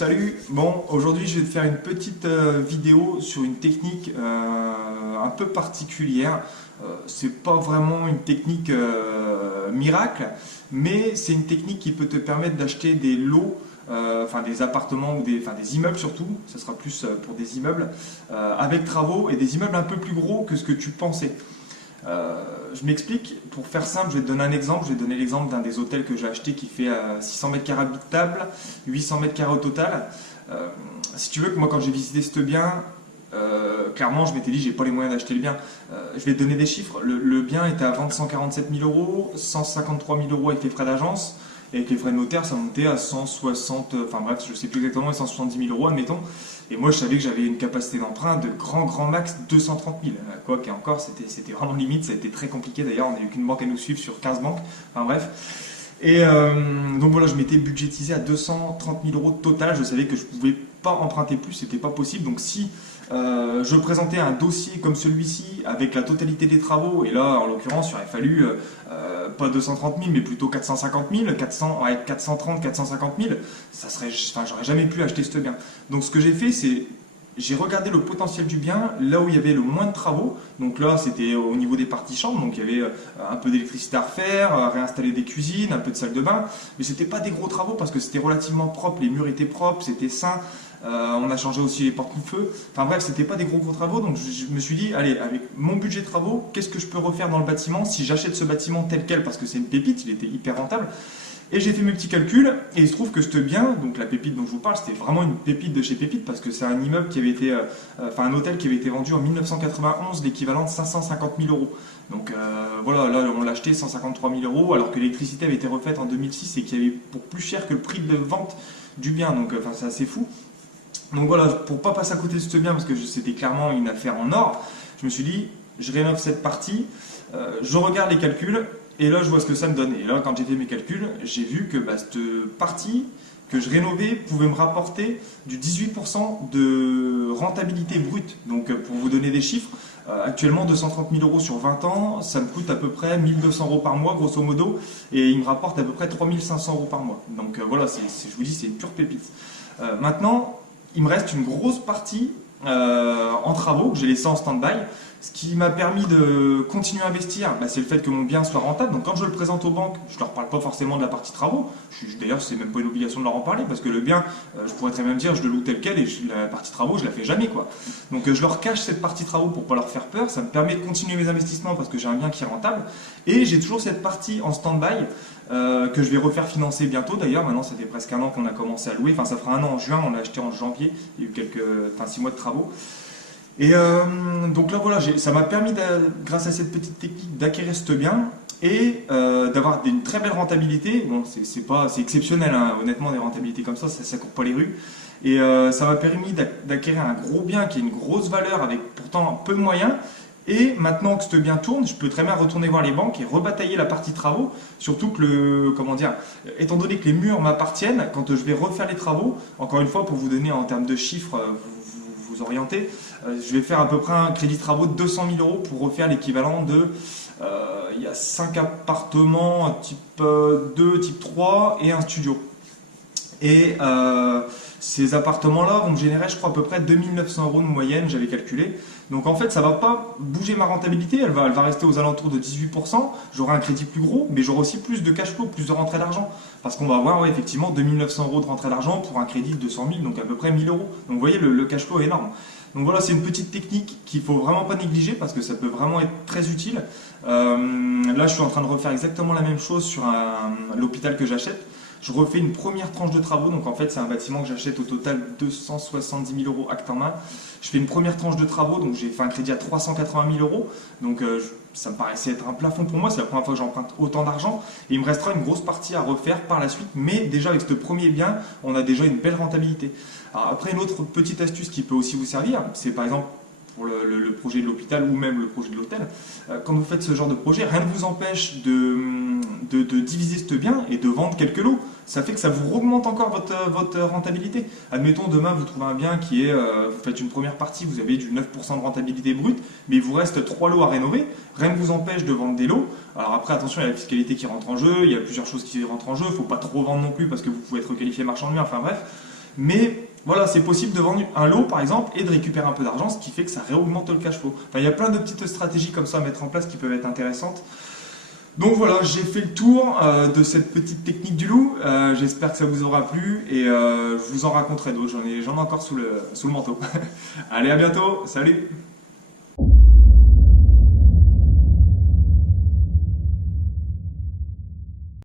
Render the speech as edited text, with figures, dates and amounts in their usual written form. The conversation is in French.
Salut, bon aujourd'hui je vais te faire une petite vidéo sur une technique un peu particulière. C'est pas vraiment une technique miracle, mais c'est une technique qui peut te permettre d'acheter des lots, enfin des appartements ou des immeubles surtout, ça sera plus pour des immeubles, avec travaux et des immeubles un peu plus gros que ce que tu pensais. Je m'explique, pour faire simple, je vais te donner un exemple. Je vais te donner l'exemple d'un des hôtels que j'ai acheté qui fait 600 mètres carrés habitables, 800 mètres carrés au total. Si tu veux que moi, quand j'ai visité ce bien, clairement, je m'étais dit, j'ai pas les moyens d'acheter le bien. Je vais te donner des chiffres. Le bien était à vendre 147 000 euros, 153 000 euros avec les frais d'agence. Et avec les frais de notaire, ça montait à 160, enfin bref, je sais plus exactement, mais 170 000 euros, admettons. Et moi, je savais que j'avais une capacité d'emprunt de grand max 230 000. Quoi qu'encore, encore, c'était vraiment limite, ça a été très compliqué. D'ailleurs, on n'a eu qu'une banque à nous suivre sur 15 banques. Enfin bref. Et donc voilà, je m'étais budgétisé à 230 000 euros total. Je savais que je ne pouvais pas emprunter plus, c'était pas possible. Donc si je présentais un dossier comme celui-ci avec la totalité des travaux, et là en l'occurrence il aurait fallu pas 230 000 mais plutôt 450 000, 400, ouais, 430, 450 000, ça serait, enfin, j'aurais jamais pu acheter ce bien. Donc ce que j'ai fait, c'est j'ai regardé le potentiel du bien, là où il y avait le moins de travaux. Donc là, c'était au niveau des parties chambres. Donc il y avait un peu d'électricité à refaire, réinstaller des cuisines, un peu de salle de bain. Mais c'était pas des gros travaux parce que c'était relativement propre. Les murs étaient propres, c'était sain. On a changé aussi les porte-feu. Enfin bref, c'était pas des gros travaux. Donc je me suis dit, allez, avec mon budget de travaux, qu'est-ce que je peux refaire dans le bâtiment si j'achète ce bâtiment tel quel parce que c'est une pépite, il était hyper rentable. Et j'ai fait mes petits calculs, et il se trouve que ce bien, donc la pépite dont je vous parle, c'était vraiment une pépite de chez Pépite, parce que c'est un immeuble qui avait été, enfin un hôtel qui avait été vendu en 1991, l'équivalent de 550 000 euros. Donc voilà, là on l'a acheté 153 000 euros, alors que l'électricité avait été refaite en 2006 et qu'il y avait pour plus cher que le prix de vente du bien, donc enfin c'est assez fou. Donc voilà, pour pas passer à côté de ce bien, parce que c'était clairement une affaire en or, je me suis dit, je rénove cette partie, je regarde les calculs, et là, je vois ce que ça me donne. Et là, quand j'ai fait mes calculs, j'ai vu que cette partie que je rénovais pouvait me rapporter du 18% de rentabilité brute. Donc, pour vous donner des chiffres, actuellement, 230 000 euros sur 20 ans, ça me coûte à peu près 1 200 euros par mois, grosso modo, et il me rapporte à peu près 3 500 euros par mois. Donc, voilà, je vous dis, c'est une pure pépite. Maintenant, il me reste une grosse partie en travaux que j'ai laissé en stand-by. Ce qui m'a permis de continuer à investir, c'est le fait que mon bien soit rentable. Donc quand je le présente aux banques, je ne leur parle pas forcément de la partie travaux. D'ailleurs, c'est même pas une obligation de leur en parler parce que le bien, je pourrais très bien me dire, je le loue tel quel et la partie travaux, je la fais jamais, quoi. Donc je leur cache cette partie travaux pour pas leur faire peur. Ça me permet de continuer mes investissements parce que j'ai un bien qui est rentable. Et j'ai toujours cette partie en stand-by que je vais refaire financer bientôt. D'ailleurs, maintenant, ça fait presque un an qu'on a commencé à louer. Enfin, ça fera un an en juin. On l'a acheté en janvier. Il y a eu 6 mois de travaux. Et donc là voilà, ça m'a permis, grâce à cette petite technique, d'acquérir ce bien et d'avoir une très belle rentabilité. Bon, c'est exceptionnel, hein, honnêtement, des rentabilités comme ça court pas les rues. Et ça m'a permis d'acquérir un gros bien qui a une grosse valeur avec pourtant peu de moyens. Et maintenant que ce bien tourne, je peux très bien retourner voir les banques et rebatailler la partie travaux. Surtout que comment dire, étant donné que les murs m'appartiennent, quand je vais refaire les travaux, encore une fois, pour vous donner en termes de chiffres, vous orienter, je vais faire à peu près un crédit travaux de 200 000 euros pour refaire l'équivalent de, il y a 5 appartements, type 2, type 3 et un studio. Et ces appartements-là vont me générer, je crois, à peu près 2 900 euros de moyenne, j'avais calculé. Donc en fait, ça ne va pas bouger ma rentabilité, elle va rester aux alentours de 18%. J'aurai un crédit plus gros, mais j'aurai aussi plus de cash flow, plus de rentrée d'argent. Parce qu'on va avoir effectivement 2 900 euros de rentrée d'argent pour un crédit de 200 000, donc à peu près 1 000 euros. Donc vous voyez, le cash flow est énorme. Donc voilà, c'est une petite technique qu'il ne faut vraiment pas négliger parce que ça peut vraiment être très utile. Là, je suis en train de refaire exactement la même chose sur l'hôpital que j'achète. Je refais une première tranche de travaux, donc en fait c'est un bâtiment que j'achète au total 270 000 euros acte en main. Je fais une première tranche de travaux, donc j'ai fait un crédit à 380 000 euros, donc ça me paraissait être un plafond pour moi, c'est la première fois que j'emprunte autant d'argent, et il me restera une grosse partie à refaire par la suite, mais déjà avec ce premier bien, on a déjà une belle rentabilité. Alors après, une autre petite astuce qui peut aussi vous servir, c'est par exemple pour le projet de l'hôpital ou même le projet de l'hôtel, quand vous faites ce genre de projet, rien ne vous empêche de diviser ce bien et de vendre quelques lots. Ça fait que ça vous augmente encore votre rentabilité. Admettons, demain, vous trouvez un bien qui est, vous faites une première partie, vous avez du 9% de rentabilité brute, mais il vous reste 3 lots à rénover. Rien ne vous empêche de vendre des lots. Alors après, attention, il y a la fiscalité qui rentre en jeu, il y a plusieurs choses qui rentrent en jeu, il ne faut pas trop vendre non plus parce que vous pouvez être qualifié marchand de biens, enfin bref. Mais voilà, c'est possible de vendre un lot par exemple et de récupérer un peu d'argent, ce qui fait que ça réaugmente le cash flow. Enfin, il y a plein de petites stratégies comme ça à mettre en place qui peuvent être intéressantes. Donc voilà, j'ai fait le tour de cette petite technique du loup. J'espère que ça vous aura plu et je vous en raconterai d'autres. J'en ai encore sous le manteau. Allez, à bientôt. Salut!